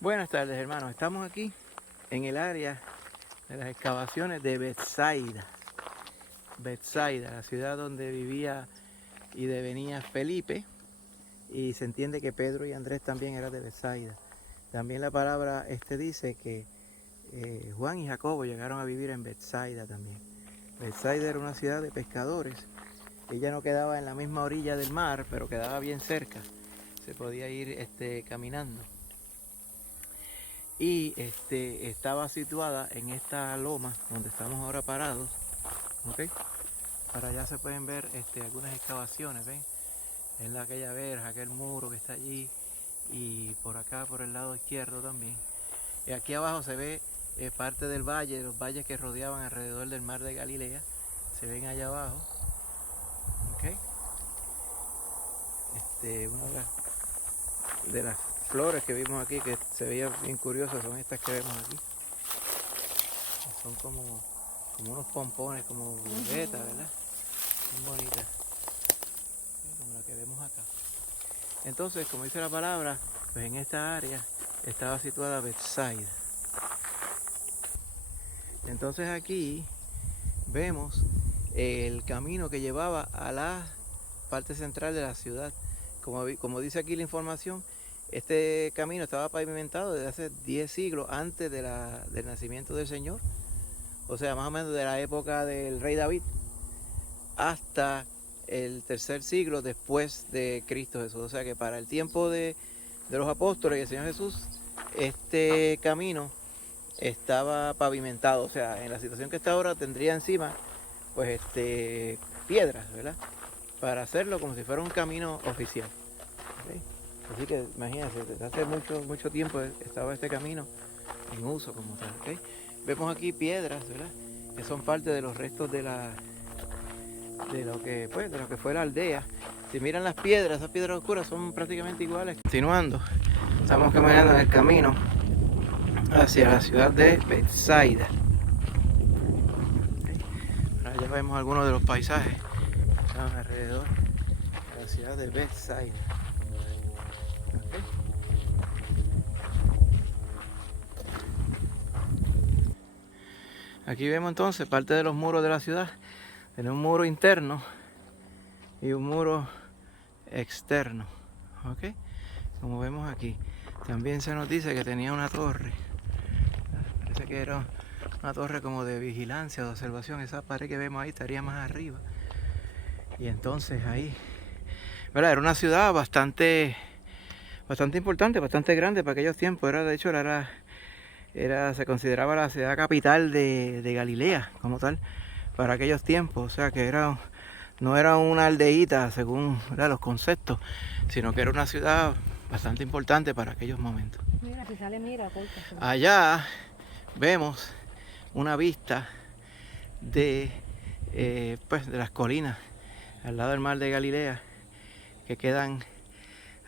Buenas tardes, hermanos. Estamos aquí en el área de las excavaciones de Betsaida. Betsaida, la ciudad donde vivía y devenía Felipe, y se entiende que Pedro y Andrés también eran de Betsaida. También la palabra dice que Juan y Jacobo llegaron a vivir en Betsaida también. Betsaida era una ciudad de pescadores. Ella no quedaba en la misma orilla del mar, pero quedaba bien cerca. Se podía ir caminando. Y estaba situada en esta loma donde estamos ahora parados, ¿ok? Para allá se pueden ver algunas excavaciones, ¿ven? En aquella verja, aquel muro que está allí, y por acá por el lado izquierdo también. Y aquí abajo se ve parte del valle, los valles que rodeaban alrededor del mar de Galilea, se ven allá abajo, ¿ok? Una de las flores que vimos aquí que se veía bien curiosas son estas que vemos aquí. Son como unos pompones, como violetas, ¿verdad? Muy bonitas, como la que vemos acá. Entonces, como dice la palabra, pues en esta área estaba situada Betsaida. Entonces aquí vemos el camino que llevaba a la parte central de la ciudad. Como dice aquí la información, este camino estaba pavimentado desde hace 10 siglos antes del nacimiento del Señor. O sea, más o menos de la época del rey David hasta el tercer siglo después de Cristo Jesús. O sea que para el tiempo de los apóstoles y el Señor Jesús, este camino estaba pavimentado. O sea, en la situación que está ahora tendría encima pues piedras, ¿verdad? Para hacerlo como si fuera un camino oficial. ¿Okay? Así que imagínense, desde hace mucho tiempo estaba este camino en uso como tal. ¿Okay? Vemos aquí piedras, ¿verdad? Que son parte de los restos de lo que fue la aldea. Si miran las piedras, esas piedras oscuras son prácticamente iguales. Continuando, estamos caminando en el camino hacia la ciudad de Betsaida. Ahora ya vemos algunos de los paisajes que están alrededor de la ciudad de Betsaida. ¿Okay? Aquí vemos entonces parte de los muros de la ciudad. Tiene un muro interno y un muro externo. ¿Okay? Como vemos aquí. También se nos dice que tenía una torre. Parece que era una torre como de vigilancia, de observación. Esa pared que vemos ahí estaría más arriba. Y entonces ahí, ¿verdad? Era una ciudad bastante importante, bastante grande para aquellos tiempos. De hecho, se consideraba la ciudad capital de Galilea como tal para aquellos tiempos. O sea que no era una aldeíta según, ¿verdad?, los conceptos, sino que era una ciudad bastante importante para aquellos momentos. Mira, si sale, mira, corta. Allá vemos una vista de las colinas al lado del mar de Galilea que quedan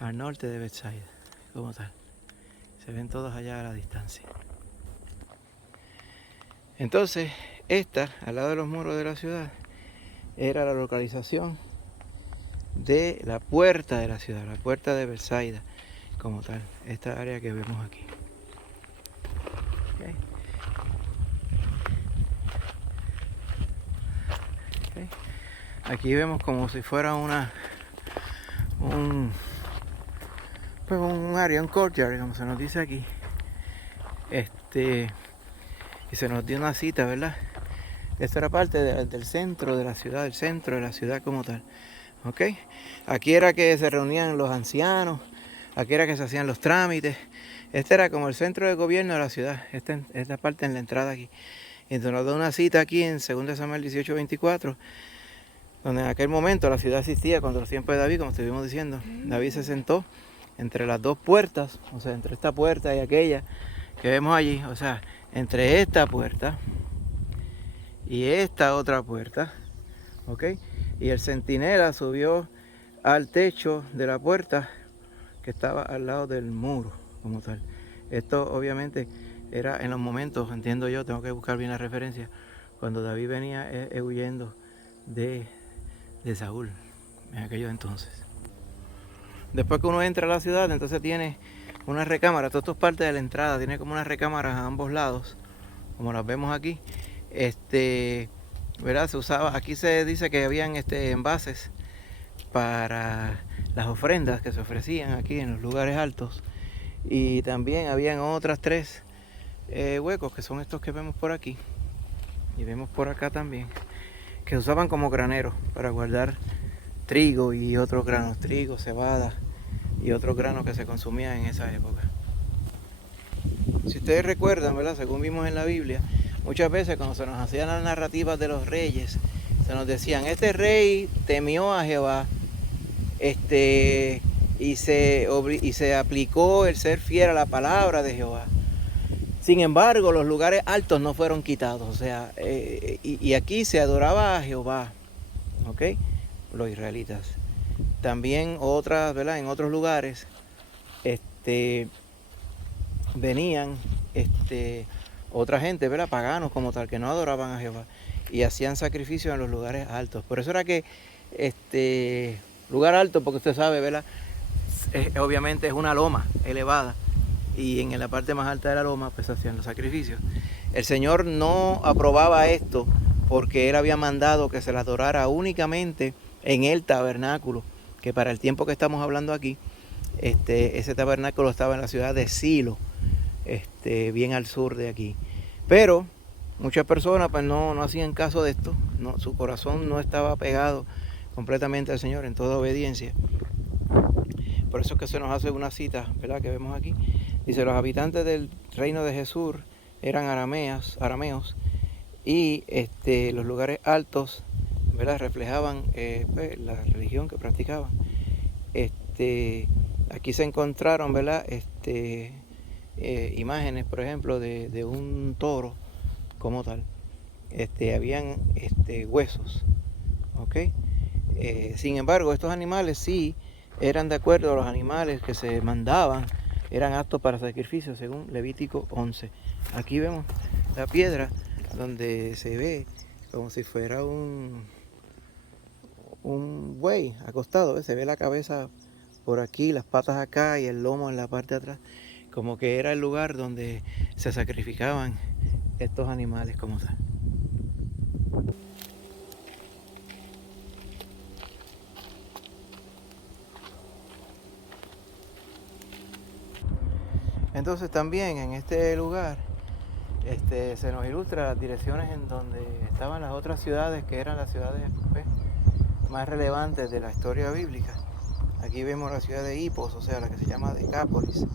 al norte de Betsaida, como tal. Se ven todos allá a la distancia. Entonces, al lado de los muros de la ciudad, era la localización de la puerta de la ciudad, la puerta de Betsaida, como tal, esta área que vemos aquí. Okay. Okay. Aquí vemos como si fuera un área, un courtyard, como se nos dice aquí. Y se nos dio una cita, ¿verdad? Esta era parte del centro de la ciudad, del centro de la ciudad como tal. ¿Ok? Aquí era que se reunían los ancianos, aquí era que se hacían los trámites. Este era como el centro de gobierno de la ciudad, esta parte en la entrada aquí. Y entonces nos da una cita aquí en 2 Samuel 18:24, donde en aquel momento la ciudad existía contra los tiempos de David, como estuvimos diciendo. David se sentó entre las dos puertas, o sea, entre esta puerta y aquella que vemos allí, o sea, entre esta puerta y esta otra puerta, ¿ok? Y el centinela subió al techo de la puerta que estaba al lado del muro, como tal. Esto obviamente era en los momentos, entiendo yo, tengo que buscar bien la referencia, cuando David venía huyendo de Saúl en aquellos entonces. Después que uno entra a la ciudad, entonces tiene una recámara. Todo esto es parte de la entrada, tiene como unas recámaras a ambos lados, como las vemos aquí. ¿Verdad? Se usaba, aquí se dice que habían envases para las ofrendas que se ofrecían aquí en los lugares altos, y también habían otras 3 huecos, que son estos que vemos por aquí y vemos por acá también, que se usaban como graneros para guardar trigo y otros granos, trigo, cebada y otros granos que se consumían en esa época. Si ustedes recuerdan, ¿verdad? Según vimos en la Biblia, muchas veces cuando se nos hacían las narrativas de los reyes, se nos decían, este rey temió a Jehová, y se aplicó el ser fiel a la palabra de Jehová. Sin embargo, los lugares altos no fueron quitados, o sea, y aquí se adoraba a Jehová, ¿ok? Los israelitas. También otras, ¿verdad? En otros lugares, venían, otra gente, ¿verdad? Paganos como tal, que no adoraban a Jehová y hacían sacrificios en los lugares altos. Por eso era que, lugar alto, porque usted sabe, ¿verdad? Obviamente es una loma elevada, y en la parte más alta de la loma pues hacían los sacrificios. El Señor no aprobaba esto porque Él había mandado que se le adorara únicamente en el tabernáculo, que para el tiempo que estamos hablando aquí, ese tabernáculo estaba en la ciudad de Silo, bien al sur de aquí. Pero muchas personas pues no hacían caso de esto, su corazón no estaba pegado completamente al Señor en toda obediencia. Por eso es que se nos hace una cita, ¿verdad?, que vemos aquí. Dice, los habitantes del reino de Jesús eran arameos, y los lugares altos, ¿verdad?, reflejaban pues, la religión que practicaban. Aquí se encontraron, ¿verdad?, imágenes, por ejemplo, de un toro como tal. Habían huesos, ¿ok? Sin embargo, estos animales sí eran de acuerdo a los animales que se mandaban, eran aptos para sacrificio según Levítico 11. Aquí vemos la piedra donde se ve como si fuera un buey acostado, ¿ves? Se ve la cabeza por aquí, las patas acá y el lomo en la parte de atrás, como que era el lugar donde se sacrificaban estos animales como tal. Entonces también en este lugar se nos ilustra las direcciones en donde estaban las otras ciudades, que eran las ciudades pues, más relevantes de la historia bíblica. Aquí vemos la ciudad de Hipos, o sea, la que se llama Decápolis,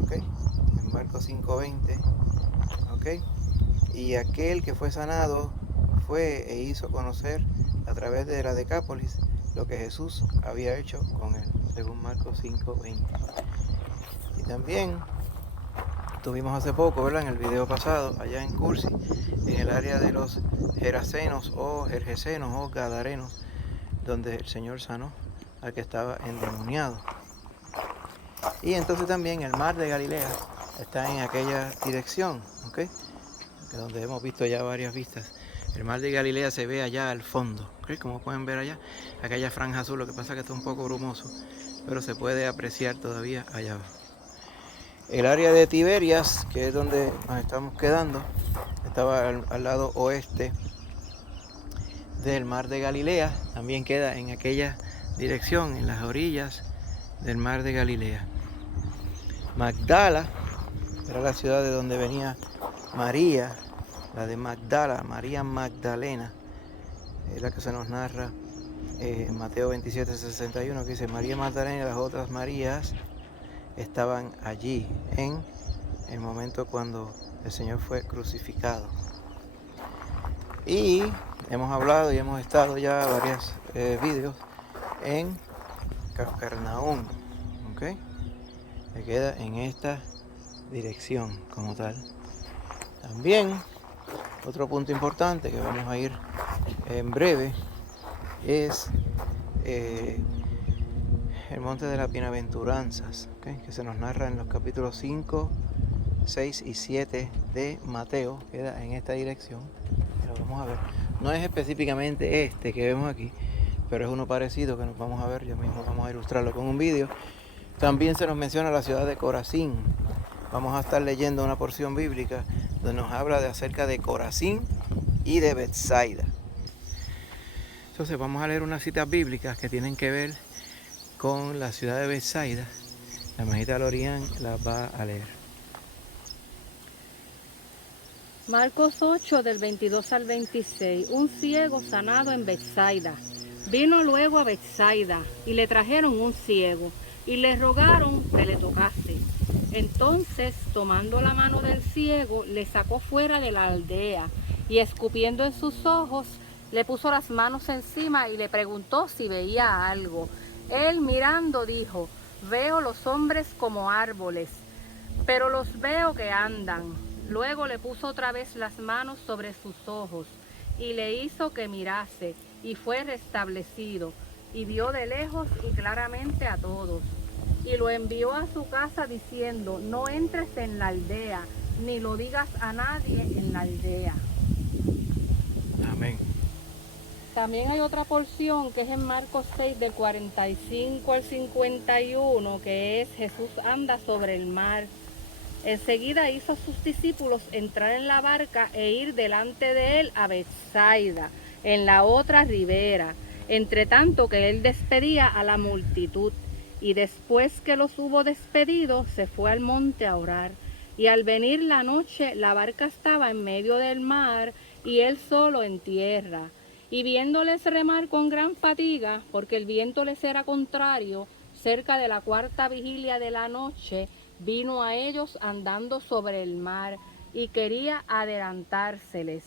¿okay? En Marcos 5:20, ¿okay? Y aquel que fue sanado fue e hizo conocer a través de la Decápolis lo que Jesús había hecho con él, según Marcos 5:20. Y también tuvimos hace poco, ¿verdad?, en el video pasado, allá en Cursi, en el área de los Gerasenos o Gergesenos o Gadarenos, donde el Señor sanó al que estaba endemoniado. Y entonces también el mar de Galilea está en aquella dirección, ¿ok? Donde hemos visto ya varias vistas. El mar de Galilea se ve allá al fondo, ¿ok? Como pueden ver allá, aquella franja azul, lo que pasa es que está un poco brumoso, pero se puede apreciar todavía allá abajo. El área de Tiberias, que es donde nos estamos quedando, estaba al lado oeste del mar de Galilea, también queda en aquella dirección, en las orillas del mar de Galilea. Magdala era la ciudad de donde venía María, la de Magdala, María Magdalena, es la que se nos narra en Mateo 27:61, que dice, María Magdalena y las otras Marías estaban allí en el momento cuando el Señor fue crucificado. Y hemos hablado y hemos estado ya varios vídeos en Capernaum, ¿ok? Que queda en esta dirección como tal. También otro punto importante que vamos a ir en breve es el monte de las bienaventuranzas, ¿okay?, que se nos narra en los capítulos 5, 6 y 7 de Mateo. Queda en esta dirección, lo vamos a ver. No es específicamente este que vemos aquí, pero es uno parecido que nos vamos a ver. Yo mismo vamos a ilustrarlo con un vídeo. también se nos menciona la ciudad de Corazín. Vamos a estar leyendo una porción bíblica donde nos habla acerca de Corazín y de Betsaida. Entonces vamos a leer unas citas bíblicas que tienen que ver con la ciudad de Betsaida. La hermanita Lorian las va a leer. Marcos 8, del 22 al 26. Un ciego sanado en Betsaida. Vino luego a Betsaida y le trajeron un ciego y le rogaron que le tocase. Entonces, tomando la mano del ciego, le sacó fuera de la aldea y escupiendo en sus ojos, le puso las manos encima y le preguntó si veía algo. Él mirando dijo: veo los hombres como árboles, pero los veo que andan. Luego le puso otra vez las manos sobre sus ojos y le hizo que mirase, y fue restablecido, y vio de lejos y claramente a todos. Y lo envió a su casa diciendo: no entres en la aldea, ni lo digas a nadie en la aldea. Amén. También hay otra porción que es en Marcos 6, del 45 al 51, que es: Jesús anda sobre el mar. Enseguida hizo a sus discípulos entrar en la barca e ir delante de él a Betsaida, en la otra ribera, entre tanto que él despedía a la multitud. Y después que los hubo despedido, se fue al monte a orar. Y al venir la noche, la barca estaba en medio del mar, y él solo en tierra. Y viéndoles remar con gran fatiga, porque el viento les era contrario, cerca de la cuarta vigilia de la noche, vino a ellos andando sobre el mar y quería adelantárseles.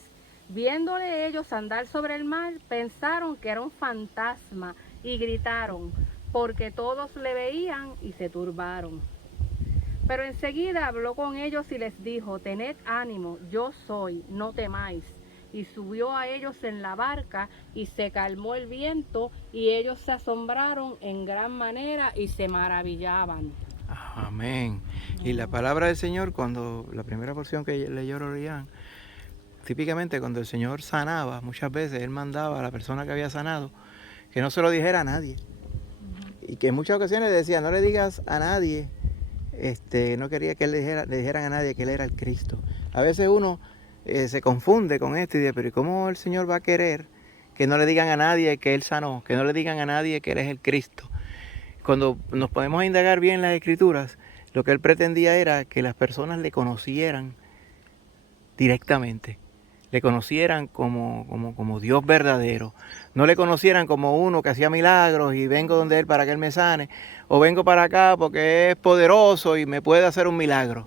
Viéndole ellos andar sobre el mar, pensaron que era un fantasma y gritaron, porque todos le veían y se turbaron. Pero enseguida habló con ellos y les dijo: tened ánimo, yo soy, no temáis. Y subió a ellos en la barca y se calmó el viento, y ellos se asombraron en gran manera y se maravillaban. Amén. Y la palabra del Señor, cuando la primera porción que leyó Lorian, típicamente cuando el Señor sanaba, muchas veces Él mandaba a la persona que había sanado que no se lo dijera a nadie. Y que en muchas ocasiones decía: no le digas a nadie, no quería que le dijeran a nadie que Él era el Cristo. A veces uno se confunde con esto y dice: pero ¿cómo el Señor va a querer que no le digan a nadie que Él sanó? Que no le digan a nadie que Él es el Cristo. Cuando nos podemos indagar bien las Escrituras, lo que Él pretendía era que las personas le conocieran directamente. Le conocieran como Dios verdadero. No le conocieran como uno que hacía milagros y vengo donde Él para que Él me sane. O vengo para acá porque es poderoso y me puede hacer un milagro.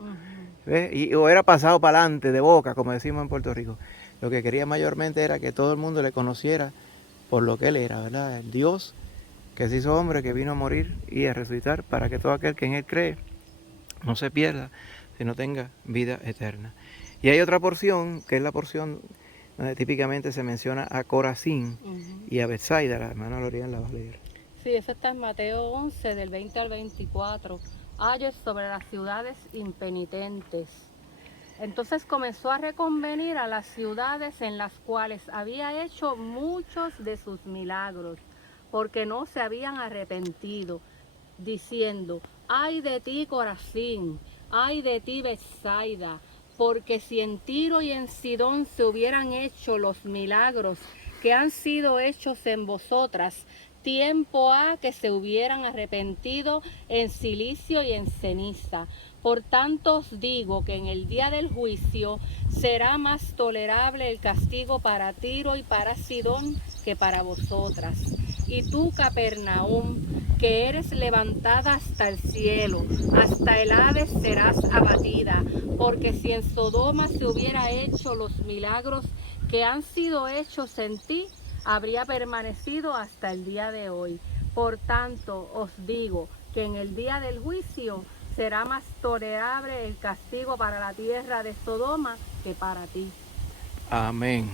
O era pasado para adelante, de boca, como decimos en Puerto Rico. Lo que quería mayormente era que todo el mundo le conociera por lo que Él era, ¿verdad? El Dios que se hizo hombre, que vino a morir y a resucitar para que todo aquel que en Él cree no se pierda, sino tenga vida eterna. Y hay otra porción, que es la porción donde típicamente se menciona a Corazín y a Betsaida. La hermana Lorian la va a leer. Sí, eso está en Mateo 11, del 20 al 24. Ayes sobre las ciudades impenitentes. Entonces comenzó a reconvenir a las ciudades en las cuales había hecho muchos de sus milagros, porque no se habían arrepentido, diciendo: ay de ti, Corazín, ay de ti, Betsaida, porque si en Tiro y en Sidón se hubieran hecho los milagros que han sido hechos en vosotras, tiempo ha que se hubieran arrepentido en silicio y en ceniza. Por tanto os digo que en el día del juicio será más tolerable el castigo para Tiro y para Sidón que para vosotras. Y tú, Capernaum, que eres levantada hasta el cielo, hasta el Hades serás abatida, porque si en Sodoma se hubiera hecho los milagros que han sido hechos en ti, habría permanecido hasta el día de hoy. Por tanto, os digo que en el día del juicio será más tolerable el castigo para la tierra de Sodoma que para ti. Amén.